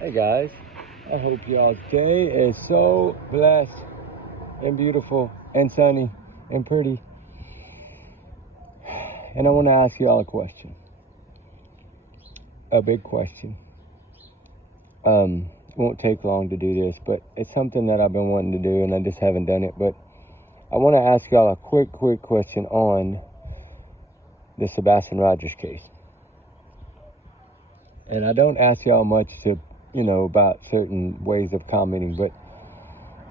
Hey guys, I hope y'all's day is so blessed and beautiful and sunny and pretty. And I want to ask y'all a question. A big question. It won't take long to do this, but it's something that I've been wanting to do and I just haven't done it. But I want to ask y'all a quick question on the Sebastian Rogers case. And I don't ask y'all much to, about certain ways of commenting, but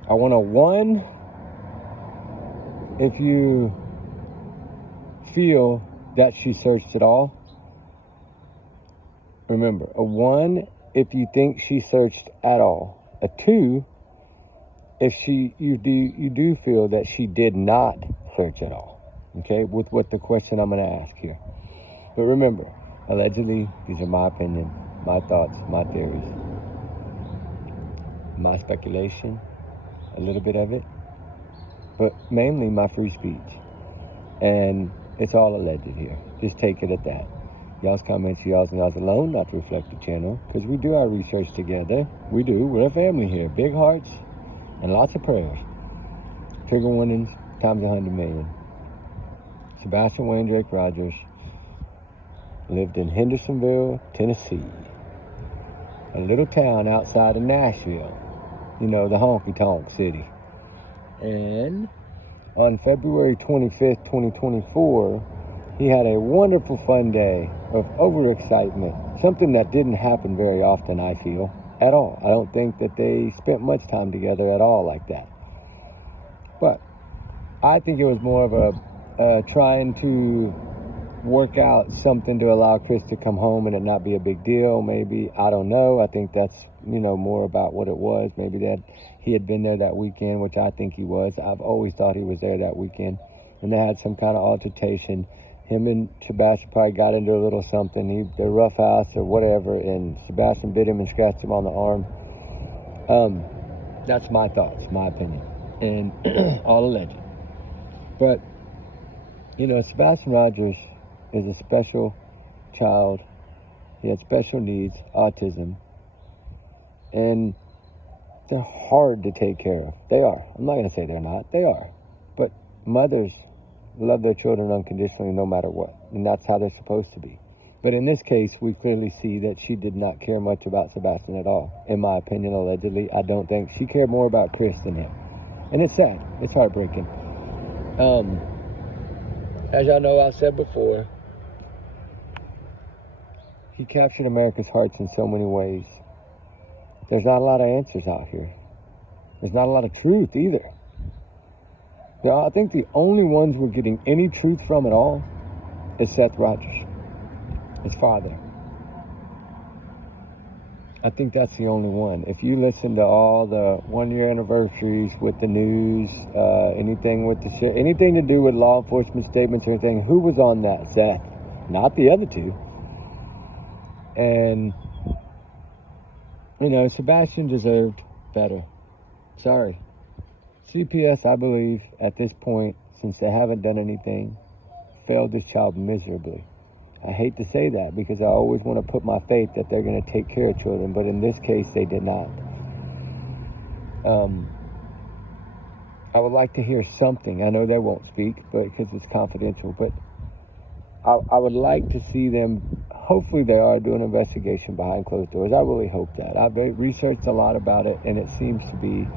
I want to, one, if you feel that she searched at all, remember, a one, if you think she searched at all, a two, if you do feel that she did not search at all, okay, with what the question I'm going to ask here. But remember, allegedly, these are my opinion, my thoughts, my theories, my speculation, a little bit of it, but mainly my free speech. And it's all alleged here. Just take it at that. Y'all's comments, y'all's alone, not to reflect the channel, because we do our research together. We do. We're a family here. Big hearts and lots of prayers. Trigger warnings times 100 million. Sebastian Wayne Drake Rogers lived in Hendersonville, Tennessee, a little town outside of Nashville. The honky-tonk city. And on February 25th, 2024, he had a wonderful fun day of overexcitement, something that didn't happen very often, I feel, at all. I don't think that they spent much time together at all like that. But I think it was more of a trying to work out something to allow Chris to come home and it not be a big deal, maybe. I don't know. I think that's, more about what it was. Maybe that he had been there that weekend, which I think he was. I've always thought he was there that weekend. And they had some kind of altercation. Him and Sebastian probably got into a little something, the rough house or whatever, and Sebastian bit him and scratched him on the arm. That's my thoughts, my opinion, and all alleged. But, Sebastian Rogers is a special child. He had special needs, autism, and they're hard to take care of. They are. I'm not going to say they're not. They are. But mothers love their children unconditionally no matter what, and that's how they're supposed to be. But in this case, we clearly see that she did not care much about Sebastian at all. In my opinion, allegedly, I don't think she cared more about Chris than him. And it's sad. It's heartbreaking. As y'all know, I've said before, he captured America's hearts in so many ways. There's not a lot of answers out here. There's not a lot of truth either. Now, I think the only ones we're getting any truth from at all is Seth Rogers, his father. I think that's the only one. If you listen to all the 1-year anniversaries with the news, anything with anything to do with law enforcement statements or anything, who was on that? Seth, not the other two. And, Sebastian deserved better. Sorry. CPS, I believe, at this point, since they haven't done anything, failed this child miserably. I hate to say that because I always want to put my faith that they're going to take care of children, but in this case, they did not. I would like to hear something. I know they won't speak because it's confidential, but I would like to see them. Hopefully they are doing an investigation behind closed doors. I really hope that. I've researched a lot about it, and it seems to be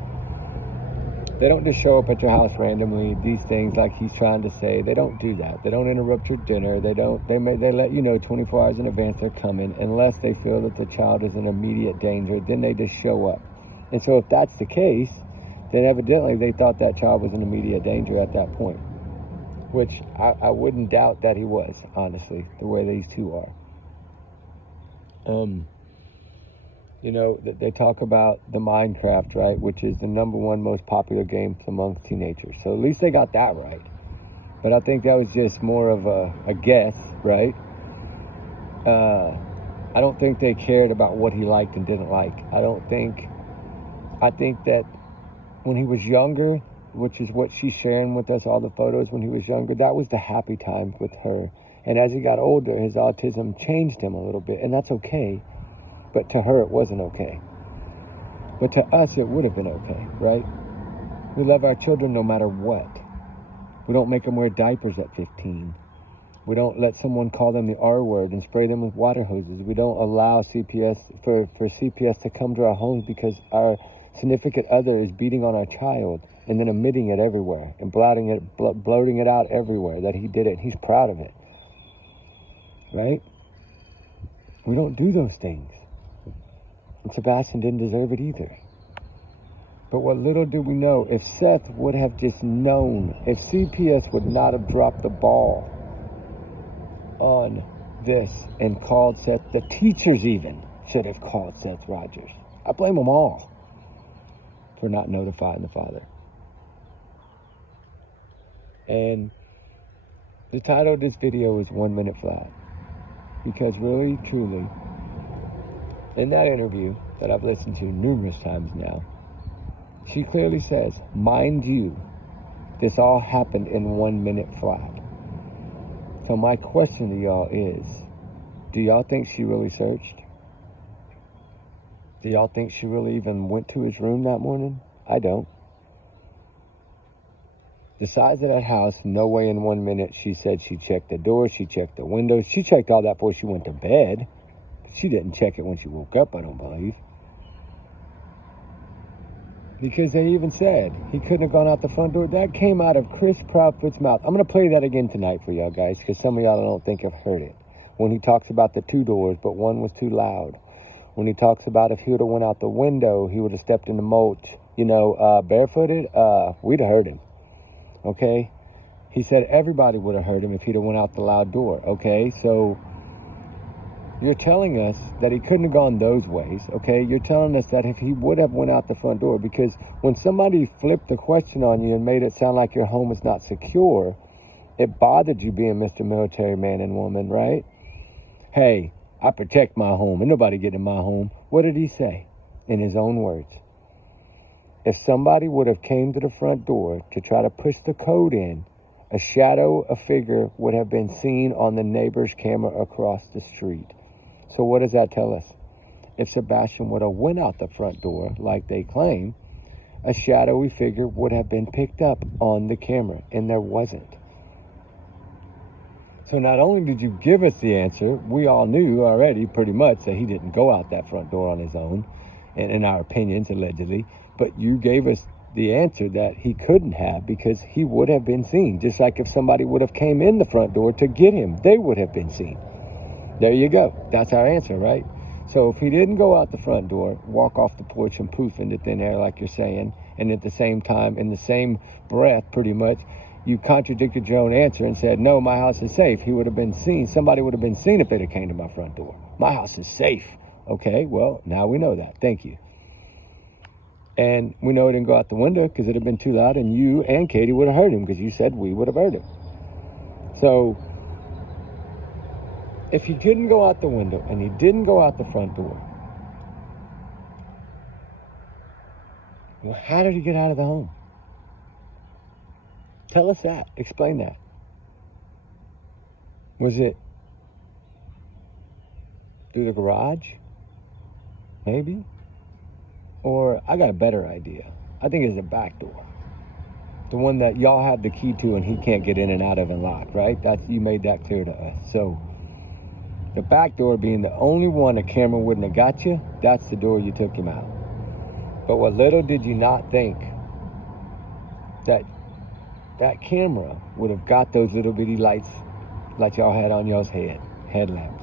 they don't just show up at your house randomly. These things, like he's trying to say, they don't do that. They don't interrupt your dinner. They let you know 24 hours in advance they're coming, unless they feel that the child is in immediate danger. Then they just show up. And so if that's the case, then evidently they thought that child was in immediate danger at that point, which I wouldn't doubt that he was, honestly, the way these two are. They talk about the Minecraft, right, which is the #1 most popular game amongst teenagers. So at least they got that right. But I think that was just more of a guess, right? I don't think they cared about what he liked and didn't like. I think that when he was younger, which is what she's sharing with us, all the photos when he was younger, that was the happy times with her. And as he got older, his autism changed him a little bit, and that's okay. but to her it wasn't okay. But to us it would have been okay, right? We love our children no matter what. We don't make them wear diapers at 15. We don't let someone call them the R word and spray them with water hoses. We don't allow CPS for CPS to come to our homes because our significant other is beating on our child and then admitting it everywhere and blotting it, bloating it out everywhere that he did it. He's proud of it, right? We don't do those things. And Sebastian didn't deserve it either. But what little do we know, if Seth would have just known, if CPS would not have dropped the ball on this and called Seth, the teachers even should have called Seth Rogers. I blame them all for not notifying the father. And the title of this video is 1 Minute Flat, because really, truly, in that interview that I've listened to numerous times now, she clearly says, mind you, this all happened in 1 minute flat. So my question to y'all is, do y'all think she really searched? Do y'all think she really even went to his room that morning? I don't. The size of that house, no way in 1 minute. She said she checked the door, she checked the windows, she checked all that before she went to bed. She didn't check it when she woke up, I don't believe. Because they even said he couldn't have gone out the front door. That came out of Chris Proudfoot's mouth. I'm going to play that again tonight for y'all guys, because some of y'all don't think have heard it. When he talks about the 2 doors, but one was too loud. When he talks about if he would have went out the window, he would have stepped in the mulch, barefooted, we'd have heard him. Okay? He said everybody would have heard him if he'd have went out the loud door. Okay? So you're telling us that he couldn't have gone those ways, okay? You're telling us that if he would have went out the front door, because when somebody flipped the question on you and made it sound like your home is not secure, it bothered you being Mr. Military Man and Woman, right? Hey, I protect my home and nobody get in my home. What did he say? In his own words. If somebody would have came to the front door to try to push the code in, a shadow, a figure would have been seen on the neighbor's camera across the street. So what does that tell us? If Sebastian would have went out the front door, like they claim, a shadowy figure would have been picked up on the camera, and there wasn't. So not only did you give us the answer, we all knew already pretty much that he didn't go out that front door on his own, and in our opinions, allegedly, but you gave us the answer that he couldn't have because he would have been seen. Just like if somebody would have came in the front door to get him, they would have been seen. There you go. That's our answer, right? So if he didn't go out the front door, walk off the porch and poof into thin air like you're saying, and at the same time, in the same breath, pretty much, you contradicted your own answer and said, no, my house is safe. He would have been seen. Somebody would have been seen if they'd have came to my front door. My house is safe. Okay, well, now we know that. Thank you. And we know it didn't go out the window because it had been too loud, and you and Katie would have heard him because you said we would have heard him. So if he couldn't go out the window and he didn't go out the front door, well, how did he get out of the home? Tell us that. Explain that. Was it through the garage? Maybe? Or I got a better idea. I think it's the back door. The one that y'all have the key to and he can't get in and out of and lock, right? You made that clear to us. So the back door being the only one a camera wouldn't have got you, that's the door you took him out. But what little did you not think that camera would have got those little bitty lights like y'all had on y'all's headlamps.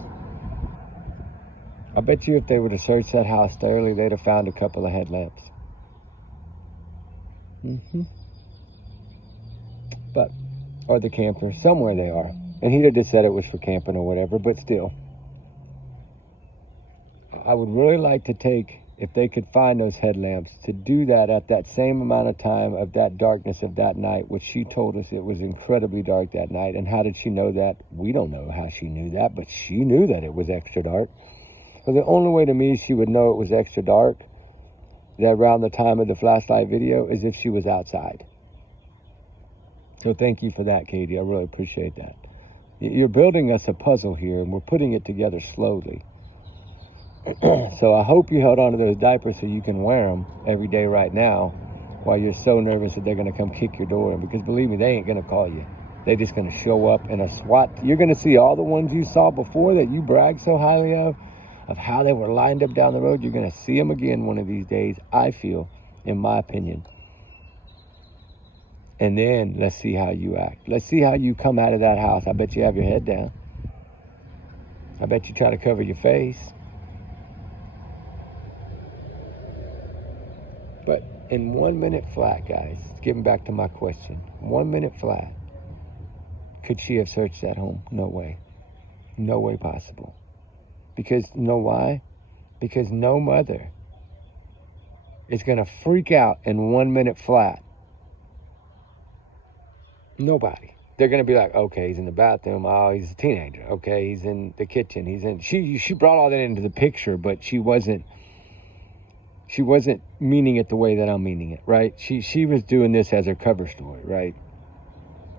I bet you if they would have searched that house thoroughly, they'd have found a couple of headlamps. But, or the camper, somewhere they are. And he'd have just said it was for camping or whatever, but still. I would really like to take, if they could find those headlamps, to do that at that same amount of time of that darkness of that night, which she told us it was incredibly dark that night. And how did she know that? We don't know how she knew that, but she knew that it was extra dark. So the only way to me she would know it was extra dark, that around the time of the flashlight video, is if she was outside. So thank you for that, Katie. I really appreciate that. You're building us a puzzle here, and we're putting it together slowly. So I hope you held on to those diapers so you can wear them every day right now while you're so nervous that they're going to come kick your door in. Because believe me, they ain't going to call you. They're just going to show up in a SWAT. You're going to see all the ones you saw before that you bragged so highly of how they were lined up down the road. You're going to see them again one of these days, I feel, in my opinion. And then let's see how you act. Let's see how you come out of that house. I bet you have your head down. I bet you try to cover your face. But in 1 minute flat, guys, getting back to my question, 1 minute flat, could she have searched that home? No way. No way possible. Because, you know why? Because no mother is going to freak out in 1 minute flat. Nobody. They're going to be like, okay, he's in the bathroom. Oh, he's a teenager. Okay, he's in the kitchen. He's in... She brought all that into the picture, but she wasn't meaning it the way that I'm meaning it, right? She was doing this as her cover story, right?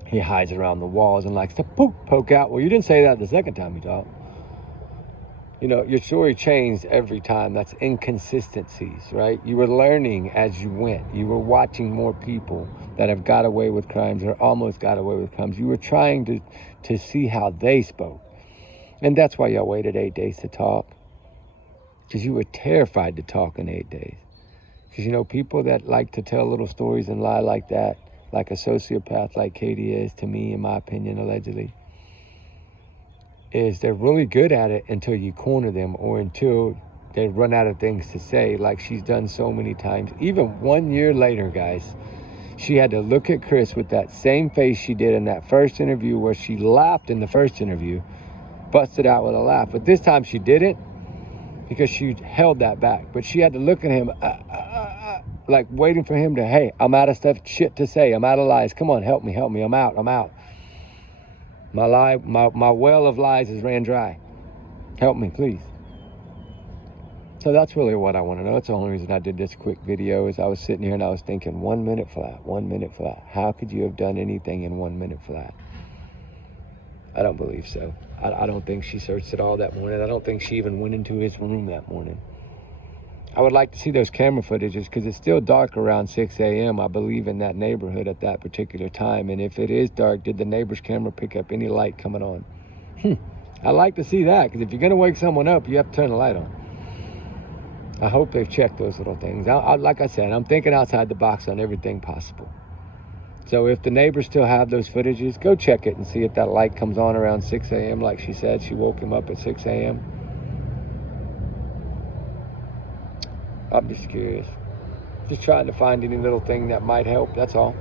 He hides around the walls and likes to poke out. Well, you didn't say that the second time you talked. You know, your story changed every time. That's inconsistencies, right? You were learning as you went. You were watching more people that have got away with crimes or almost got away with crimes. You were trying to see how they spoke. And that's why y'all waited 8 days to talk. Because you were terrified to talk in 8 days. Because, you know, people that like to tell little stories and lie like that, like a sociopath like Katie is, to me, in my opinion, allegedly, is they're really good at it until you corner them or until they run out of things to say, like she's done so many times. Even 1 year later, guys, she had to look at Chris with that same face she did in that first interview where she laughed in the first interview, busted out with a laugh. But this time she didn't because she held that back. But she had to look at him like waiting for him to, hey, I'm out of shit to say. I'm out of lies. Come on, help me. I'm out. My well of lies has ran dry. Help me, please. So that's really what I want to know. That's the only reason I did this quick video is I was sitting here and I was thinking 1 minute flat, 1 minute flat. How could you have done anything in 1 minute flat? I don't believe so. I don't think she searched it all that morning. I don't think she even went into his room that morning. I would like to see those camera footages because it's still dark around 6 a.m. I believe in that neighborhood at that particular time. And if it is dark, did the neighbor's camera pick up any light coming on? I'd like to see that because if you're going to wake someone up, you have to turn the light on. I hope they've checked those little things. Like I said, I'm thinking outside the box on everything possible. So if the neighbors still have those footages, go check it and see if that light comes on around 6 a.m. like she said. She woke him up at 6 a.m. I'm just curious. Just trying to find any little thing that might help, that's all.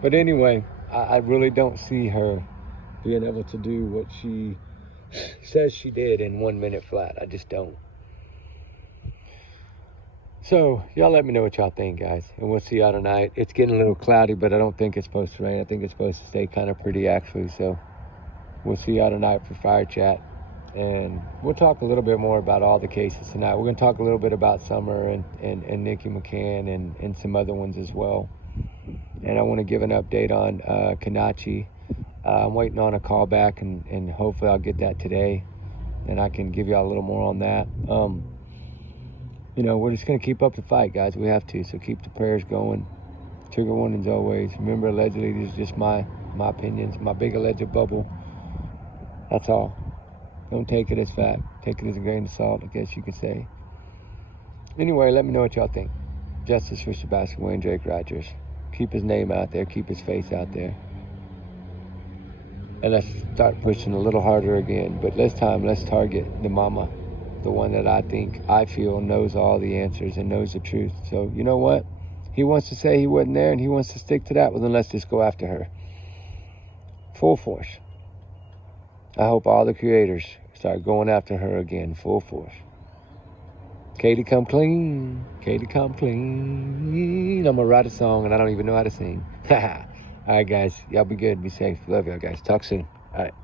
But anyway, I really don't see her being able to do what she says she did in 1 minute flat. I just don't. So, y'all let me know what y'all think, guys. And we'll see y'all tonight. It's getting a little cloudy, but I don't think it's supposed to rain. I think it's supposed to stay kind of pretty, actually. So, we'll see y'all tonight for Fire Chat. And we'll talk a little bit more about all the cases tonight. We're going to talk a little bit about Summer and Nikki McCann and some other ones as well. And I want to give an update on Kanachi. I'm waiting on a call back, and hopefully I'll get that today. And I can give y'all a little more on that. You know, we're just going to keep up the fight, guys. We have to. So keep the prayers going. Trigger warnings always. Remember, allegedly, these are just my opinions, my big alleged bubble. That's all. Don't take it as fact. Take it as a grain of salt, I guess you could say. Anyway, let me know what y'all think. Justice for Sebastian Wayne Drake Rogers. Keep his name out there. Keep his face out there. And let's start pushing a little harder again. But this time, let's target the mama. The one that I feel knows all the answers and knows the truth. So, you know what? He wants to say he wasn't there and he wants to stick to that. Well, then let's just go after her. Full force. I hope all the creators start going after her again, full force. Katie, come clean. Katie, come clean. I'm going to write a song and I don't even know how to sing. All right, guys. Y'all be good. Be safe. Love y'all, guys. Talk soon. All right.